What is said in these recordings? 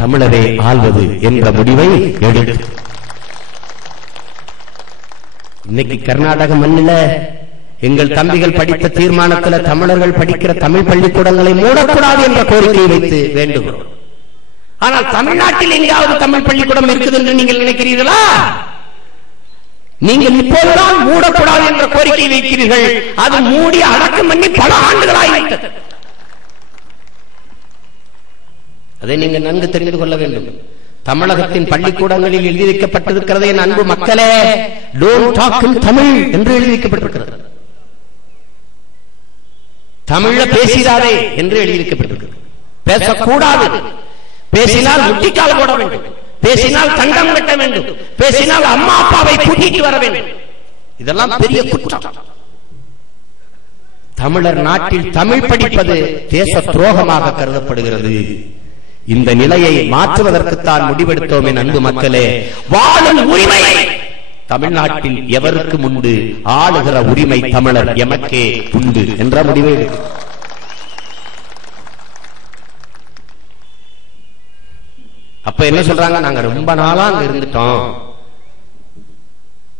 தமிழரே ஆள்வது என்ற முடிவை எடுத்து இன்னைக்கு கர்நாடக மண்ணில எங்கள் தம்பிகள் படித்த தீர்மானத்தில் தமிழர்கள் படிக்கிற தமிழ் பள்ளிக்கூடங்களை மூடக்கூடாது என்ற கோரிக்கையை வைத்து வேண்டுகிறோம். ஆனால் தமிழ்நாட்டில் எங்காவது தமிழ் பள்ளிக்கூடம் இருக்குது என்று நீங்கள் நினைக்கிறீர்களா? நீங்கள் இப்போதுதான் மூடக்கூடாது என்ற கோரிக்கை வைக்கிறீர்கள். அது மூடி அடக்கம் பண்ணி பல ஆண்டுகளாகிவிட்டது. அதை நீங்கள் நன்கு தெரிந்து கொள்ள வேண்டும். தமிழகத்தின் பள்ளிக்கூடங்களில் எழுதி வைக்கப்பட்டிருக்கிறது, என் அன்பு மக்களே, டோன்ட் டாக் இன் தமிழ் என்று எழுதி வைக்கப்பட்டிருக்கிறது. தமிழ்ல பேசிடாதே என்று எழுதி வைக்கப்பட்டிருக்கிறது. பேசக்கூடாது, பேசினால் முட்டிக்கால் போட வேண்டும், பேசினால் தண்டம் கட்ட வேண்டும், பேசினால் அம்மா அப்பாவை கூட்டிட்டு வர வேண்டும். இதெல்லாம் பெரிய குற்றம். தமிழர் நாட்டில் தமிழ் படிப்பது தேச துரோகமாக கருதப்படுகிறது. இந்த நிலையை மாற்றுவதற்குத்தான் முடிவெடுத்தோம் என் அன்பு மக்களே. வாழும் உரிமை தமிழ்நாட்டில் எவருக்கும் உண்டு, ஆளுகிற உரிமை தமிழர் எமக்கே உண்டு என்ற முடிவை எடுக்கும். அப்ப என்ன சொல்றாங்க, நாங்க ரொம்ப நாளா அங்க இருந்துட்டோம்,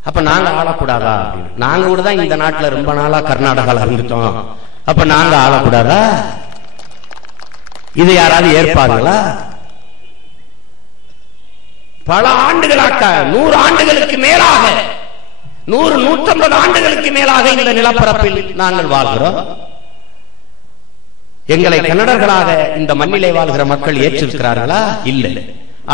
அப்ப நாங்க ஆளக்கூடாதா? நாங்க கூட தான் இந்த நாட்டுல ரொம்ப நாளா கர்நாடகால இருந்துட்டோம், அப்ப நாங்க ஆளக்கூடாதா? இதை யாராவது ஏற்பார்களா? பல ஆண்டுகளாக, 100 ஆண்டுகளுக்கு மேலாக, 100-150 ஆண்டுகளுக்கு மேலாக இந்த நிலப்பரப்பில் நாங்கள் வாழ்கிறோம். எங்களை கன்னடர்களாக இந்த மண்ணிலே வாழ்கிற மக்கள் ஏற்றிருக்கிறார்களா? இல்லை.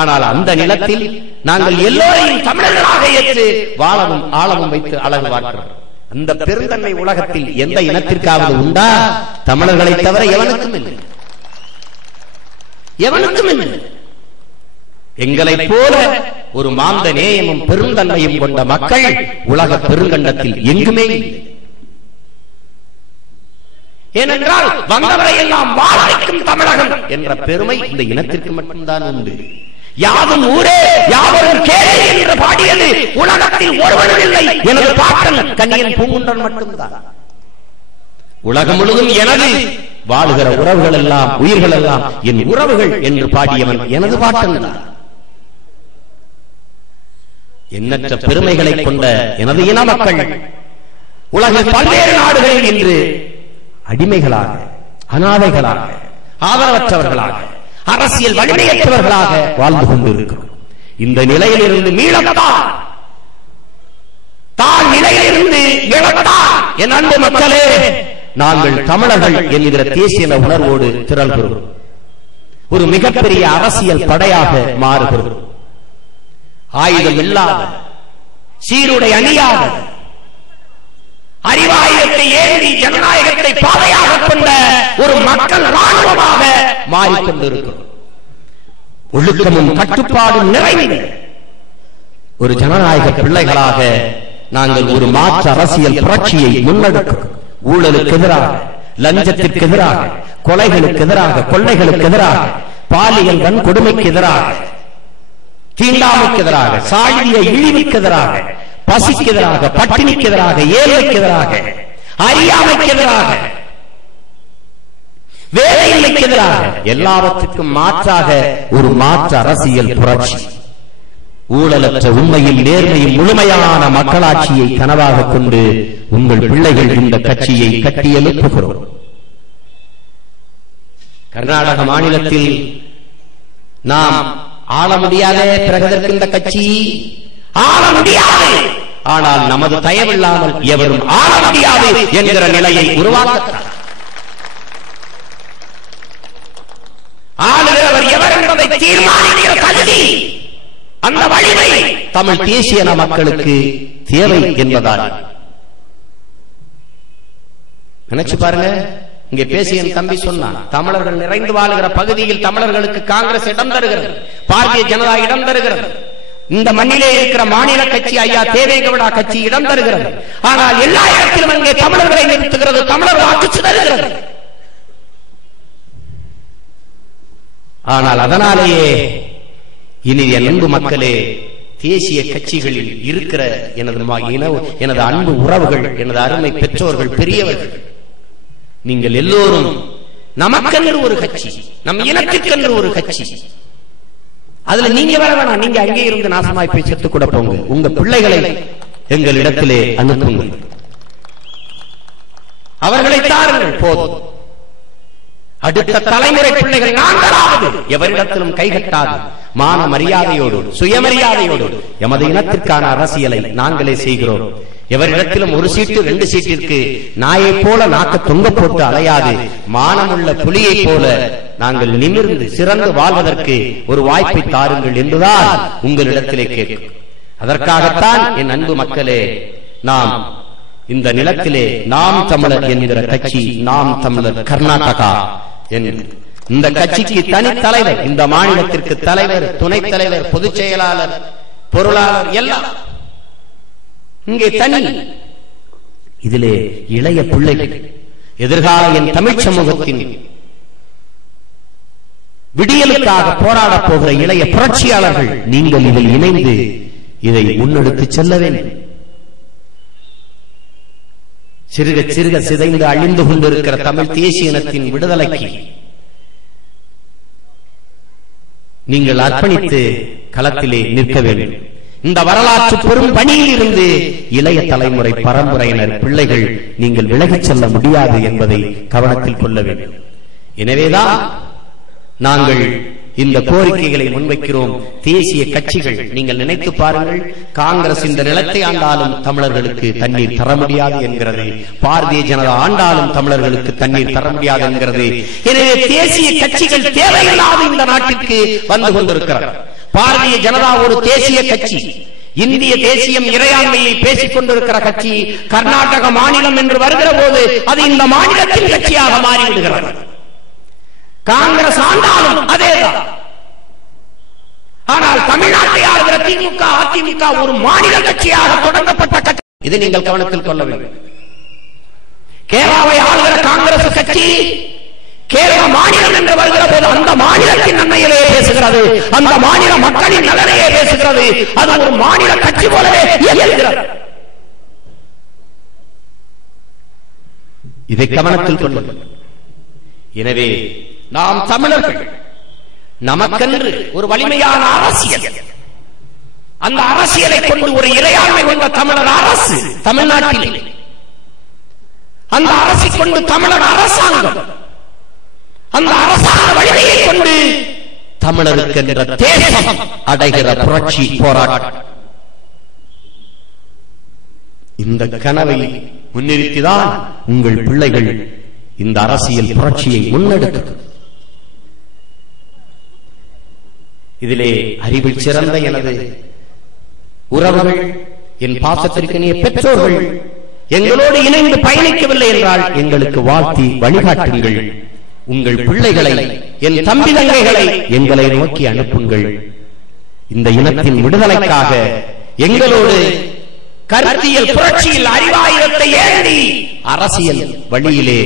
ஆனால் அந்த நிலத்தில் நாங்கள் எல்லோரையும் தமிழர்களாக ஏற்று வாழவும் ஆளவும் வைத்து அழகு பார்க்கிறோம். அந்த பெருந்தன்மை உலகத்தில் எந்த இனத்திற்காவது உண்டா? தமிழர்களை தவிர எவனுக்கும் இல்லை, எவனுக்கும் இல்லை. எங்களை போல ஒரு மாந்த நேயமும் பெருந்தன்மையும் கொண்ட மக்கள் உலக பெருங்கண்டத்தில் எங்குமே இல்லை. ஏனென்றால் வந்தவரை எல்லாம் வாழ வைக்கும் தமிழகம் என்ற பெருமை இந்த இனத்திற்கு மட்டும்தான் உண்டு. யாவும் ஊரே யாவரும் கேளே என்று பாடியது உலகத்தில் ஒருவரும் இல்லை, எனது பாட்டன் கன்னியன் பூங்குன்றன் மட்டும்தான். உலகம் முழுவதும் எனது, வாழுகிற உறவுகள் எல்லாம் உயிர்கள் எல்லாம் என் உறவுகள் என்று பாடியவன் எனது பாட்டன் தான். எண்ணற்ற பெருமைகளை கொண்ட எனது இன மக்கள் உலகில் பல்வேறு நாடுகளில் இன்று அடிமைகளாக, அனாதைகளாக, ஆதரவற்றவர்களாக, அரசியல் வலிமையற்றவர்களாக வாழ்ந்து கொண்டிருக்கிறோம். இந்த நிலையிலிருந்து மீளத்தான், தான் நிலையிலிருந்து மீளத்தான் என் அன்பு மக்களே, நாங்கள் தமிழர்கள் என்கிற தேசிய உணர்வோடு திரள்கிறோம். ஒரு மிகப்பெரிய அரசியல் படையாக மாறுகிறோம். ஆயுதம் இல்லாத, சீருடை அணியாத, அறிவாயுதத்தை ஏந்தி ஜனநாயகத்தை பாதையாக கொண்ட ஒரு மக்கள் ராணுவமாக மாறிக்கொண்டிருக்கிறோம். ஒழுக்கமும் கட்டுப்பாடும் நிறைந்த ஒரு ஜனநாயக பிள்ளைகளாக நாங்கள் ஒரு மாற்று அரசியல் புரட்சியை முன்னெடுக்கிறோம். ஊழலுக்கு எதிராக, லஞ்சத்திற்கு எதிராக, கொலைகளுக்கு எதிராக, கொள்ளைகளுக்கு எதிராக, பாலியல் வன்கொடுமைக்கு எதிராக, தீண்டாமைக்கு எதிராக, சாதிய இழிவுக்கு எதிராக, பசிக்கு எதிராக, பட்டினிக்கு எதிராக, ஏழைக்கு எதிராக, அறியாமைக்கு எதிராக, வேலையின்மைக்கு எதிராக, எல்லாவற்றுக்கும் மாற்றாக ஒரு மாற்று அரசியல் புரட்சி. ஊழலற்ற உண்மையும் நேர்மையும் முழுமையான மக்களாட்சியை கனவாக கொண்டு உங்கள் பிள்ளைகள் இந்த கட்சியை கட்டியெழுப்புகிறோம். கர்நாடக மாநிலத்தில் நாம் ஆள முடியாத பிறகு இந்த கட்சி ஆள முடியாது, ஆனால் நமது தயவில்லாமல் எவரும் ஆள முடியாது என்கிற நிலையை உருவாக்கத்தான். ஆளுகிறவர் எவர் என்பதை தீர்மானிக்கிற தகுதி, அந்த வலிமை தமிழ் தேசிய மக்களுக்கு தேவை என்பதால் நினைச்சு பாருங்க. இங்கே பேசிய தம்பி சொன்னான், தமிழர்கள் நிறைந்து வாழுகிற பகுதியில் தமிழர்களுக்கு காங்கிரஸ் இடம் தருகிறது, பாரதிய ஜனதா இடம் தருகிறது, இந்த மண்ணிலே இருக்கிற மாநில கட்சி ஐயா தேவேகவுடா கட்சி இடம் தருகிறது. ஆனால் எல்லா இடத்திலும் அங்கே தமிழர்களை நிறுத்துகிறது, தமிழர் வாக்கு சிதறுகிறது. ஆனால் அதனாலேயே இனி என் அன்பு மக்களே, தேசிய கட்சிகளில் இருக்கிற எனது அன்பு உறவுகள், எனது அருமை பெற்றோர்கள், பெரியவர்கள், நீங்கள் எல்லோரும் நமக்கென்று ஒரு கட்சி, நம் இனத்திற்கென்று ஒரு கட்சி, அதுல நீங்க வர வேணாம், நீங்க அங்கே இருந்து நாசமாய் போய் செத்து கூட போங்க. உங்க பிள்ளைகளை எங்களிடத்திலே அனுப்புங்கள், அவர்களை தாருங்கள், போதும். அடுத்த தலைமுறை பிள்ளைகள் நாங்களாவது எவரிடத்திலும் கைகட்டாது மான மரியாதையோடு சுயமரியாதையோடு எமது இனத்திற்கான அரசியலை நாங்களே செய்கிறோம். எவரிடத்திலும் ஒரு சீட்டு 2 சீட்டிற்கு நாயை போல நாக்க தொங்க போட்டு அலையாது மானமுள்ள புலியை போல நாங்கள் நிமிர்ந்து சிறந்து வாழ்வதற்கு ஒரு வாய்ப்பை தாருங்கள் என்றுதான் உங்களிடத்திலே கேட்கும். அதற்காகத்தான் என் அன்பு மக்களே, நாம் இந்த நிலத்திலே நாம் தமிழர் என்கிற கட்சி, நாம் தமிழர் கர்நாடகா என்று இந்த கட்சிக்கு தனி தலைவர், இந்த மாநிலத்திற்கு தலைவர், துணைத் தலைவர், பொதுச் செயலாளர், பொருளாளர் எல்லாம் இங்கே தனி. இதிலே இளைய பிள்ளைகள், எதிர்கால என் தமிழ் சமூகத்தின் விடியலுக்காக போராடப் போகிற இளைய புரட்சியாளர்கள் நீங்கள் இதில் இணைந்து இதை முன்னெடுத்து செல்ல வேண்டும். சிறுக சிறுக சிதைந்து அழிந்து கொண்டிருக்கிற தமிழ் தேசிய இனத்தின் விடுதலைக்கு நீங்கள் அர்ப்பணித்து களத்திலே நிற்க வேண்டும். இந்த வரலாற்று பெரும் பணியில் இருந்து இளைய தலைமுறை பரம்பரையினர் பிள்ளைகள் நீங்கள் விலகிச் செல்ல முடியாது என்பதை கவனத்தில் கொள்ள வேண்டும். எனவேதான் நாங்கள் இந்த கோரிக்கைகளை முன்வைக்கிறோம். தேசிய கட்சிகள் நீங்கள் நினைத்து பாருங்கள், காங்கிரஸ் இந்த நிலத்தை ஆண்டாலும் தமிழர்களுக்கு தண்ணீர் தர முடியாது என்கிறது, பாரதிய ஜனதா ஆண்டாலும் தமிழர்களுக்கு தண்ணீர் தர முடியாது என்கிறது. எனவே தேசிய கட்சிகள் தேவையில்லாத இந்த நாட்டிற்கு வந்து கொண்டிருக்கிறார். பாரதிய ஜனதா ஒரு தேசிய கட்சி, இந்திய தேசியம் இறையாண்மையை பேசிக் கொண்டிருக்கிற கட்சி. கர்நாடக மாநிலம் என்று வருகிற போது அது இந்த மாநிலத்தின் கட்சியாக மாறிவிடுகிறது. காங்கிரஸ் ஆண்டாலும் அதேதான். ஆனால் தமிழ்நாட்டை ஆளுகிற திமுக அதிமுக ஒரு மாநில கட்சியாக தொடங்கப்பட்ட கட்சி. இதை நீங்கள் கவனத்தில் கொள்ள வேண்டும். கேரளாவை ஆளுகிற காங்கிரஸ் கட்சி கேரள மாநிலம் என்று வருகிற போது அந்த மாநிலத்தின் நன்மையிலே பேசுகிறது, அந்த மாநில மக்களின் நலனையே பேசுகிறது. அது ஒரு மாநில கட்சி போலவே இயங்குகிறது. இதை கவனத்தில் கொள்ள வேண்டும். எனவே நாம் தமிழர்கள் நமக்கென்று ஒரு வலிமையான அரசியல், அந்த அரசியலை கொண்டு ஒரு இறையாண்மை கொண்ட தமிழர் அரசு தமிழ்நாட்டில், அந்த அரசை கொண்டு தமிழர் அரசாங்கம், அந்த அரசாங்க வலிமையை கொண்டு தமிழருக்கு என்ற தேசம் அடைகிற புரட்சி போராட்டம், இந்த கனவை முன்னிறுத்திதான் உங்கள் பிள்ளைகள் இந்த அரசியல் புரட்சியை முன்னெடுக்க. இதிலே அறிவில் சிறந்த எனது உறவுகள், என் பாசத்திற்கே பெற்றோர்கள் எங்களோடு இணைந்து பயணிக்கவில்லை என்றால் எங்களுக்கு வாழ்த்தி வழிகாட்டுங்கள். உங்கள் பிள்ளைகளை, என் தம்பி தங்கைகளை எங்களை நோக்கி அனுப்புங்கள். இந்த இனத்தின் விடுதலைக்காக எங்களோடு கருத்தியல் புரட்சியில் அறிவாயுதத்தை ஏந்தி அரசியல் வழியிலே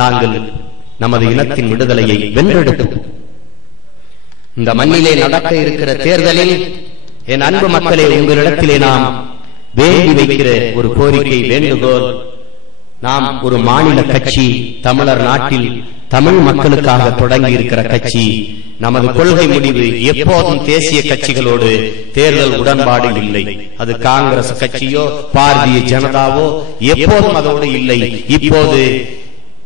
நாங்கள் நமது இனத்தின் விடுதலையை வென்றெடுப்போம். இந்த மண்ணிலே நடக்க இருக்கிற தேர்தலில் என் அன்பு மக்களே, உங்களிடத்திலே நாம் வேண்டி வைக்கிற ஒரு கோரிக்கை, வேண்டுகோள், நாம் ஒரு மாநில கட்சி, தமிழர் நாட்டில் தமிழ் மக்களுக்காக தொடங்கி இருக்கிற கட்சி. நமது கொள்கை முடிவு எப்போதும் தேசிய கட்சிகளோடு தேர்தல் உடன்பாடு இல்லை. அது காங்கிரஸ் கட்சியோ பாரதிய ஜனதாவோ எப்போதும் அதோடு இல்லை. இப்போது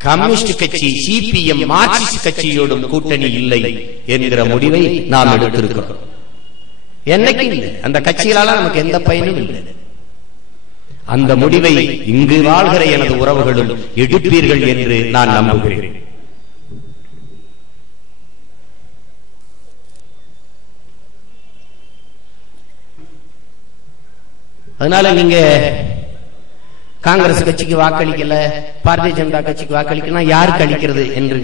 கம்யூனிஸ்ட் கட்சி, சிபிஎம், மார்க்சிஸ்ட் கட்சியோடும் கூட்டணி இல்லை என்கிற முடிவை நாம் எடுத்திருக்கிறோம். என்னைக்கு இல்லை, அந்த கட்சிகளால நமக்கு எந்த பயனும் இல்லை. அந்த முடிவை இங்கு வாழ்கிற எனது உறவுகளும் எடுப்பீர்கள் என்று நான் நம்புகிறேன். அதனால நீங்க காங்கிரஸ் கட்சிக்கு வாக்களிக்கல, பாரதிய ஜனதா கட்சிக்கு வாக்களிக்கலாம், யாருக்கு அளிக்கிறது என்று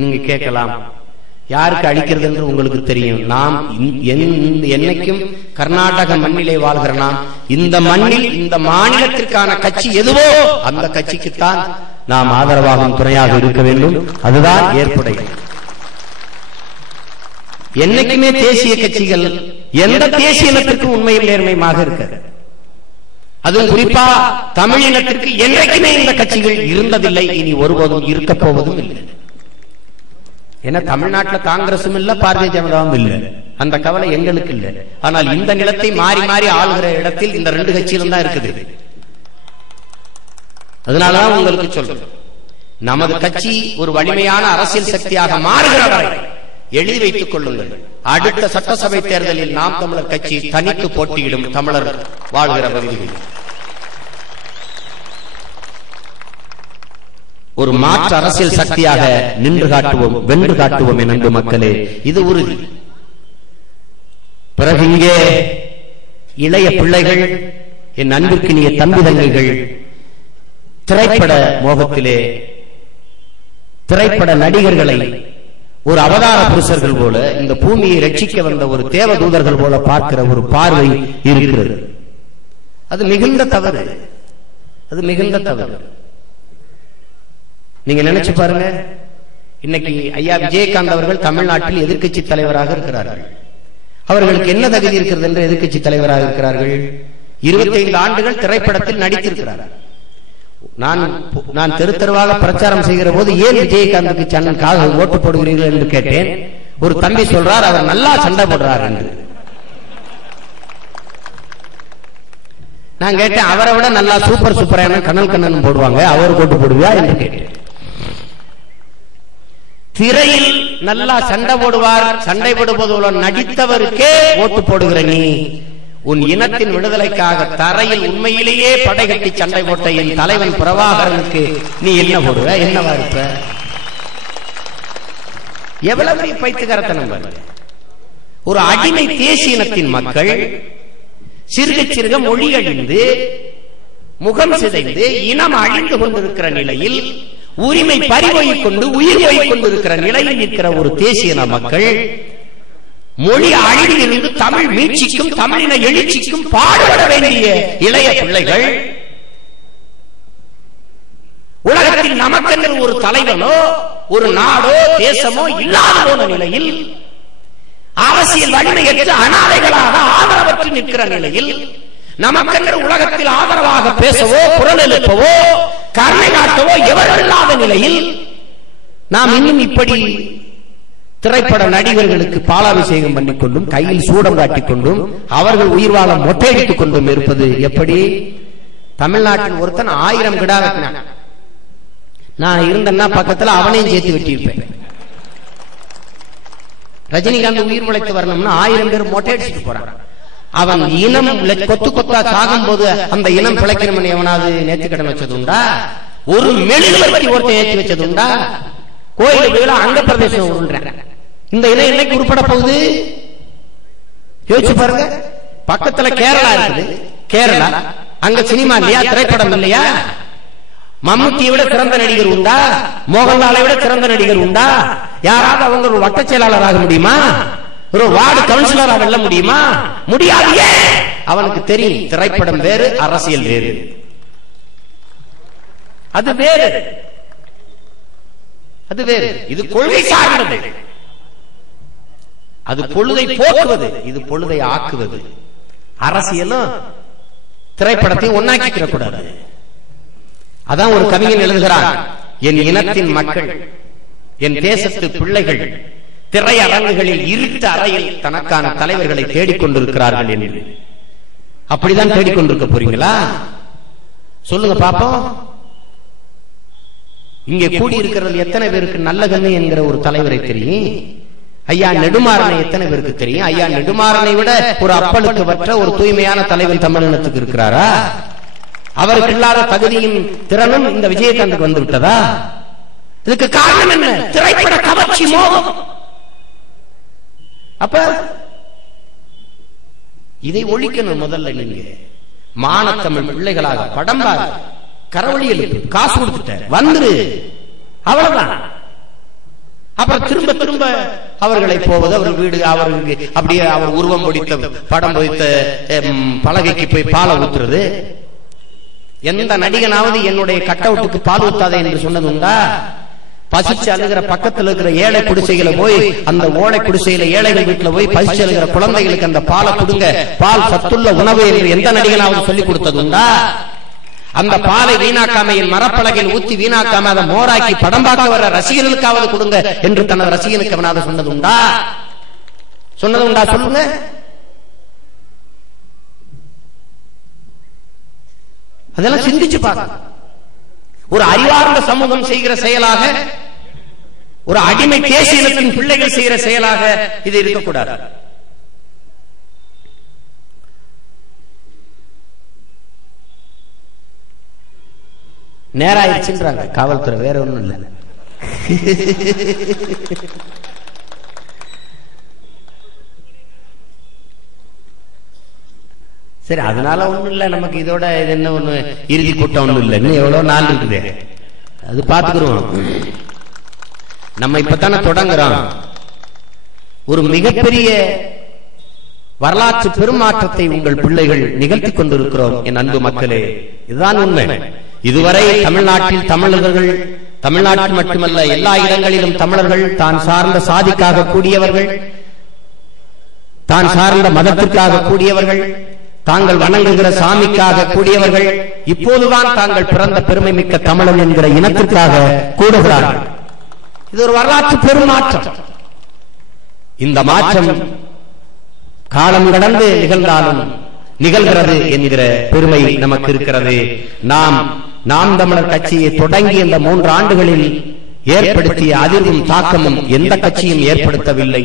நீங்க கேட்கலாம். யாருக்கு அளிக்கிறது என்று உங்களுக்கு தெரியும். நாம் என்னைக்கும் கர்நாடக மண்ணிலே வாழ்கிற நாம், இந்த மண்ணில் இந்த மாநிலத்திற்கான கட்சி எதுவோ அந்த கட்சிக்குத்தான் நாம் ஆதரவாகவும் துணையாக இருக்க வேண்டும். அதுதான் ஏற்புடையது. என்னைக்குமே தேசிய கட்சிகள் எந்த தேசிய இனத்திற்கும் உண்மையில் நேர்மையாக இருக்கிறது. அதுவும் குறிப்பா தமிழினத்திற்கு என்றைக்குமே இந்த கட்சிகள் இருந்ததில்லை, இனி ஒருபோதும் இருக்க போவதும் இல்லை. ஏன்னா தமிழ்நாட்டில் காங்கிரசும் இல்ல, பாரதிய ஜனதாவும் இல்லை. அந்த கவலை எங்களுக்கு இல்லை. ஆனால் இந்த நிலத்தை மாறி மாறி ஆளுகிற இடத்தில் இந்த 2 கட்சியிலும் தான் இருக்குது. அதனாலதான் உங்களுக்கு சொல்றேன், நமது கட்சி ஒரு வலிமையான அரசியல் சக்தியாக மாறுகிற வரை எழுதி வைத்துக் கொள்ளுங்கள், அடுத்த சட்டசபை தேர்தலில் நாம் தமிழர் கட்சி தனித்து போட்டியிடும் தமிழர் வாழ்கிற பகுதிகளில் ஒரு மாற்று அரசியல் சக்தியாக நின்று காட்டுவோம், வென்று காட்டுவோம் என் அன்பு மக்களே, இது உறுதி. பிறகு இங்கே இளைய பிள்ளைகள், என் அன்பிற்கினிய தம்பி தங்கைகள், திரைப்பட மோகத்திலே திரைப்பட நடிகர்களை ஒரு அவதார புருஷர்கள் போல, இந்த பூமியை ரட்சிக்க வந்த ஒரு தேவதூதர்கள் போல பார்க்கிற ஒரு பார்வை இருக்கிறது. அது மிகுந்த தவறு, அது மிகுந்த தவறு. நீங்க நினைச்சு பாருங்க, இன்னைக்கு ஐயா விஜயகாந்த் அவர்கள் தமிழ்நாட்டில் எதிர்க்கட்சி தலைவராக இருக்கிறார்கள். அவர்களுக்கு என்ன தகுதி இருக்கிறது என்று எதிர்க்கட்சி தலைவராக இருக்கிறார்கள்? 25 ஆண்டுகள் திரைப்படத்தில் நடித்திருக்கிறார்கள். நான் தெரு தெருவாக பிரச்சாரம் செய்கிற போது ஏன் விஜயகாந்துக்கு சன்னக்காக ஓட்டு போடுகிறீர்கள் என்று கேட்டேன். ஒரு தம்பி சொல்றார், அவர் நல்லா சண்டை போடுறார் என்று. நான் கேட்டேன், அவரை விட நல்லா சூப்பர் சூப்பரான கண்ணன் கண்ணன் போடுவாங்க, அவர் ஓட்டு போடுவியா என்று கேட்டேன். திரையில் நல்லா சண்டை போடுவார், சண்டை போடுவதோடு நடித்தவருக்கே ஓட்டு போடுகிற நீ, உன் இனத்தின் விடுதலைக்காக தரையில் உண்மையிலேயே படைகட்டி சண்டை போட்ட என் தலைவன் பிரபாகரனுக்கு நீ என்ன போடுவ? என்னவா இருப்ப? எவ்வளவு பெரிய பைத்தியக்காரத்தனம் பாருங்க. ஒரு அடிமை தேசிய இனத்தின் மக்கள் சிறுக சிறுக மொழி அழிந்து, முகம் சிதைந்து, இனம் அழிந்து கொண்டிருக்கிற நிலையில், உரிமை பறிபோய்க் கொண்டு உயிர் போய்க் கொண்டிருக்கிற நிலையில் இருக்கிற ஒரு தேசிய மக்கள் மொழி அழிவிலிருந்து தமிழ் மீட்சிக்கும் தமிழின எழுச்சிக்கும் பாடுபட வேண்டிய இளைய பிள்ளைகள், உலகத்தில் நமக்கென்று ஒரு தலைவனோ ஒரு நாடோ தேசமோ இல்லாத போன நிலையில், அரசியல் வலிமையற்ற அனாதைகளாக ஆதரவற்று நிற்கிற நிலையில், நமக்கென்று உலகத்தில் ஆதரவாக பேசவோ குரல் எழுப்பவோ கருணை காட்டவோ எவரும் இல்லாத நிலையில், நாம் இன்னும் இப்படி திரைப்பட நடிகர்களுக்கு பாலாபிஷேகம் பண்ணிக்கொண்டும் கையில் சூடம் காட்டிக் கொண்டும் அவர்கள் உயிர் வாழ மொட்டையடித்துக் கொண்டும் இருப்பது எப்படி? தமிழ்நாட்டில் ஒருத்தன் 1000 கிடா வெட்டினான். நான் இருந்தேன்னா பக்கத்துல அவனையும் சேர்த்து வெட்டியிருப்பேன். ரஜினிகாந்த் உயிர் உழைத்து வரணும்னா 1000 பேர் மொட்டையடிச்சுட்டு போறான். அவன் இனம் கொத்து கொத்தா சாகும் போது அந்த இனம் பிழைக்கணும் எவனாவது நேர்த்தி கடன் வச்சது உண்டா? ஒரு மெழுகுவர்த்தி ஒருத்தன் ஏற்றி வச்சது உண்டா? கோயில் அங்க பிரதேசம் உருண்ட இந்த இனம் என்னைக்கு உருப்பட போகுது? யோசிச்சு பாருங்க. பக்கத்துல கேரளா இருக்குது. கேரளா அங்க சினிமா இல்லையா, திரைப்படம் இல்லையா? மம்முட்டியை விட சிறந்த நடிகர் உண்டா? மோகன்லாலை விட சிறந்த நடிகர் உண்டா? யாராவது அவங்க ஒரு வட்ட செயலாளர் ஆக முடியுமா? ஒரு வார்டு கவுன்சிலரா வெல்ல முடியுமா? முடியாது. அவனுக்கு தெரியும் திரைப்படம் வேறு, அரசியல் வேறு. அது வேறு, அது வேறு. இது கொள்கை சார்ந்தது. அது பொழுதை போக்குவது, இது பொழுதை ஆக்குவது. அரசியலும் திரைப்படத்தையும் ஒன்னாக்கிக்கிற கூடாது. அதான் ஒரு கவிஞன் எழுதுகிறார், என் இனத்தின் மக்கள், என் தேசத்து பிள்ளைகள் திரையரங்குகளில் இருட்டு அறையில் தனக்கான தலைவர்களை தேடிக்கொண்டிருக்கிறார்கள் என்று. அப்படிதான் தேடிக்கொண்டிருக்க போறீங்களா? சொல்லுங்க பாப்போம். இங்கே கூடியிருக்கிறது எத்தனை பேருக்கு நல்லகண்ணு என்கிற ஒரு தலைவரை தெரியும்? ஐயா நெடுமாறனை எத்தனை பேருக்கு தெரியும்? ஐயா நெடுமாறனை விட ஒரு அப்பளுக்கு வற்ற ஒரு தூய்மையான தலைவன் தமிழினத்துக்கு இருக்கிறாரா? அவருக்கு இல்லாத தகுதியும் திறனும் இந்த விஜயகாந்துக்கு வந்து விட்டதா? இதுக்கு காரணம் என்ன? திரைப்பட கவர்ச்சி மோகம். அப்ப இதை ஒழிக்கணும். முதல்ல நீங்க மானத்தமிழ் பிள்ளைகளாக படம் பாரு, கரவழி எழுப்பு, காசு கொடுத்துட்ட வந்துரு, அவ்வளவுதான். அப்புறம் திரும்ப திரும்ப அவர்களை போவது, அவர் வீடு, அவர்களுக்கு அப்படியே அவர் உருவம் பொடித்த படம் பொடித்த பலகைக்கு போய் பாலை ஊத்துறது. எந்த நடிகனாவது என்னுடைய கட் அவுட்டுக்கு பால் ஊத்தாதே என்று சொன்னது உண்டா? பசிச்சு அழுகிற பக்கத்தில் இருக்கிற ஏழை குடிசைகளை போய், அந்த ஓலை குடிசையில ஏழைகள் வீட்டுல போய் பசிச்சு அழுகிற குழந்தைகளுக்கு அந்த பாலை கொடுங்க, பால் சத்துள்ள உணவு என்று எந்த நடிகனாவது சொல்லிக் கொடுத்தது உண்டா? அந்த பாலை வீணாக்காம என் மரப்பலகையில் ஊத்தி வீணாக்காம அதை மோராக்கி படம் பார்க்க வர ரசிகர்களுக்காவது கொடுங்க என்று தனது ரசிகனுக்கு அவனாவது சொன்னது உண்டா? சொன்னது உண்டா சொல்லுங்க. அதெல்லாம் சிந்திச்சு பார்க்க. ஒரு அறிவார்ந்த சமூகம் செய்கிற செயலாக, ஒரு அடிமை தேசியத்தின் பிள்ளைகள் செய்கிற செயலாக இது இருக்கக்கூடாது. நேராயிருச்சுன்றாங்க காவல்துறை, வேற ஒண்ணும் இல்லை. சரி, அதனால ஒண்ணும் இல்ல, நமக்கு இதோட இது என்ன ஒண்ணு இறுதி கூட்டம் ஒண்ணும் இல்லை, இன்னும் எவ்வளவு நாள் இருக்குது, அது பாத்துக்கிறோம். நம்ம இப்பதானே தொடங்குறோம். ஒரு மிகப்பெரிய வரலாற்று பெருமாற்றத்தை உங்கள் பிள்ளைகள் நிகழ்த்தி கொண்டிருக்கிறோம் என் அன்பு மக்களே. இதுதான் உண்மை. இதுவரை தமிழ்நாட்டில் தமிழர்கள், தமிழ்நாட்டில் மட்டுமல்ல எல்லா இடங்களிலும் தமிழர்கள் தான் சார்ந்த சாதிக்காக கூடியவர்கள், தான் சார்ந்த மதத்திற்காக கூடியவர்கள், தாங்கள் வணங்குகிற சாமிக்காக கூடியவர்கள், இப்போதுதான் தாங்கள் பிறந்த பெருமை மிக்க தமிழன் என்கிற இனத்திற்காக கூடுகிறார்கள். இது ஒரு வரலாற்று பெருமாற்றம். இந்த மாற்றம் காலம் கடந்து நிகழ்ந்தாலும் நிகழ்கிறது என்கிற பெருமை நமக்கு இருக்கிறது. நாம் தமிழர் கட்சியை தொடங்கி இந்த 3 ஆண்டுகளில் ஏற்படுத்திய அதிர்வும் தாக்கமும் எந்த கட்சியும் ஏற்படுத்தவில்லை.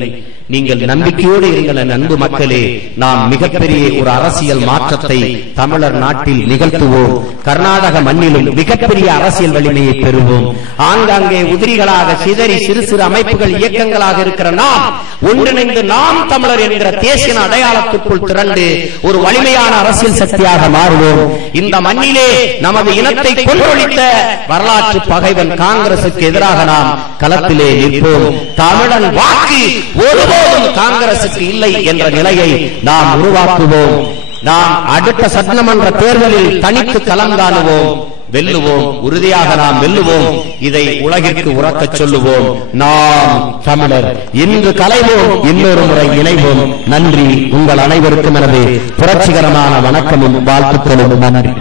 நீங்கள் நம்பிக்கையோடு இருங்கள் அன்பு மக்களே. நாம் மிகப்பெரிய ஒரு அரசியல் மாற்றத்தை தமிழர் நாட்டில் நிகழ்த்துவோம். கர்நாடக மண்ணிலும் மிகப்பெரிய அரசியல் வலிமையை பெறுவோம். ஆங்காங்கே உதிரிகளாக சிதறி சிறு சிறு அமைப்புகள் இயக்கங்களாக இருக்கிற நாம் ஒன்றிணைந்து நாம் தமிழர் என்கிற தேசிய அடையாளத்திற்குள் திரண்டு ஒரு வலிமையான அரசியல் சக்தியாக மாறுவோம். இந்த மண்ணிலே நமது இனத்தை கொன்றொழித்த வரலாற்று பகைவன் காங்கிரசுக்கு எதிராக நாம் களத்திலே நிற்போம். தமிழன் வாக்கு ஒருபோதும் காங்கிரசுக்கு இல்லை என்ற நிலையை நாம் உருவாக்குவோம். நாம் அடுத்த சட்டமன்ற தேர்தலில் தனித்து களம் காணுவோம், வெல்லுவோம். உறுதியாக நாம் வெல்லுவோம். இதை உலகிற்கு உறக்கச் சொல்லுவோம். நாம் தமிழர். இன்று கலைவோம், இன்னொரு முறை இணைவோம். நன்றி. உங்கள் அனைவருக்கும் எனது புரட்சிகரமான வணக்கமும் வாழ்த்துக்களும். நன்றி.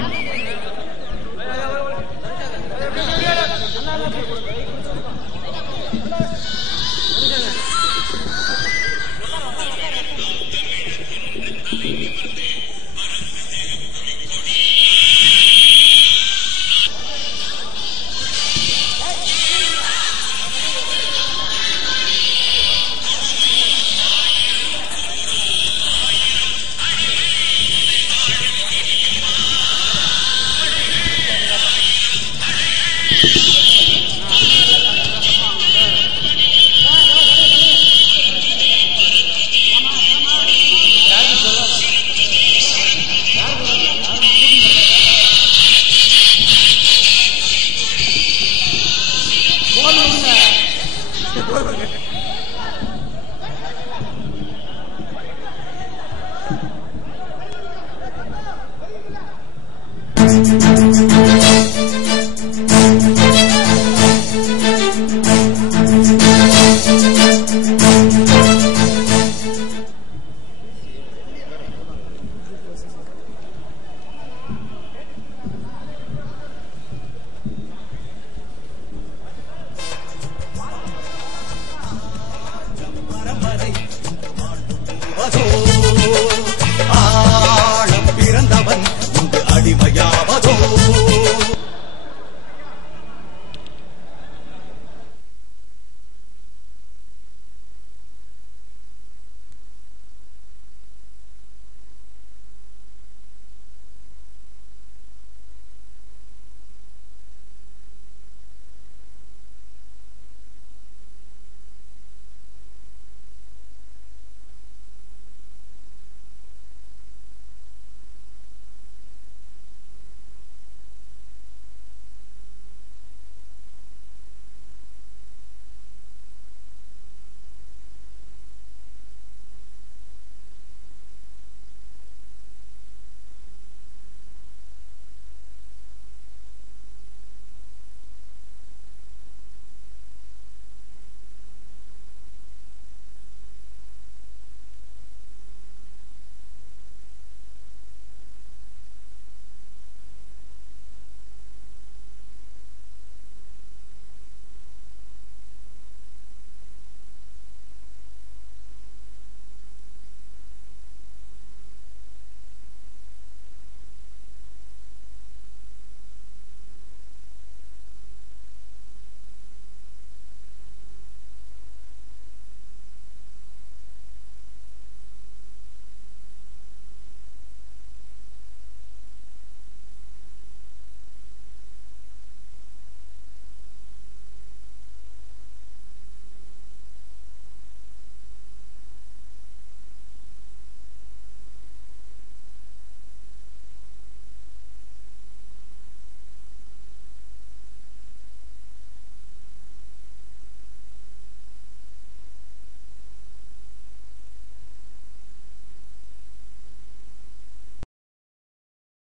ஆழம் பிறந்தவன் அடிமையாவதோ